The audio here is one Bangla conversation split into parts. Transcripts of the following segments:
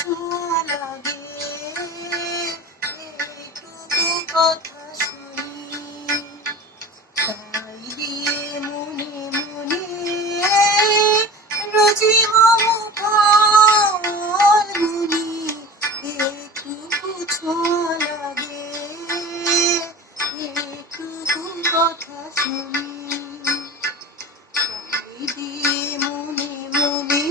ছোঁয়া লাগে, এইটুকু কথা শুনি, তাই দিয়ে মনে মনে রোজি মুখাল গুনি, এইটুকু ছোঁয়া লাগে, এইটুকু কথা শুনি, তাই দিয়ে মনে মনে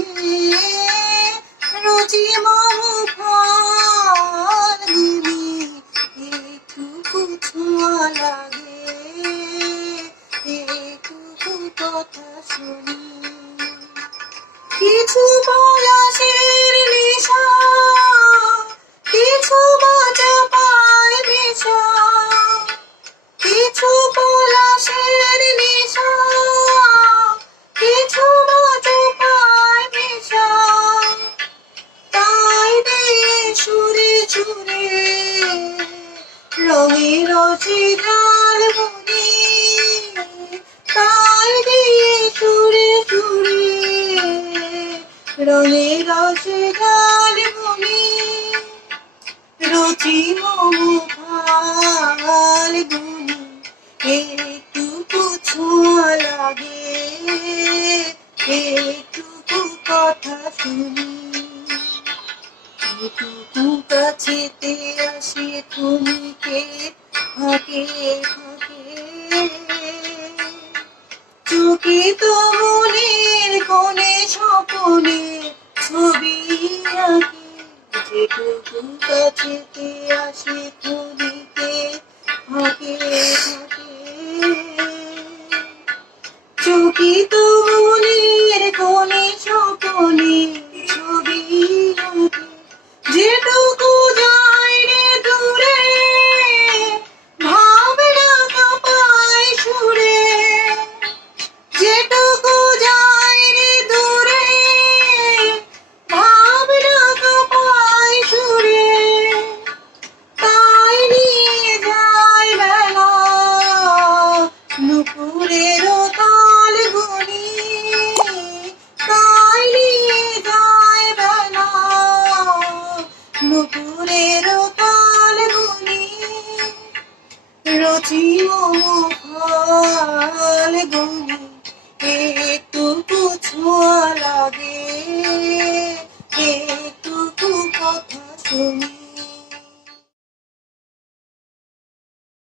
রোজি মুখাল গুনি, এইটুকু ছোঁয়া লাগে, এইটুকু কথা শুনি। কিছু পলাশের নেশা, কিছু বাজা পায় নেশা, কিছু পলাশের নেশা, কিছু বাজা পায় নেশা, তাই দিয়ে সুরে সুরে রঙে রসে ডাল বুনি, তাই দিয়ে সুরে সুরে রঙে রসে ডাল বুনি, রুচি মুখাল গুনি, এইটুকু ছোঁয়া লাগে, এইটুকু কথা শুনি, এইটুকু কাছেতে আসে ক্ষণিকে ফাঁকে ফাঁকে, চোখে তো মনের কোণে স্বপনে ছবি আঁকে, যেটুকু কাছেতে আসে ক্ষণিকে ফাঁকে ফাঁকে, চোখে তো মনের কোণে স্বপনে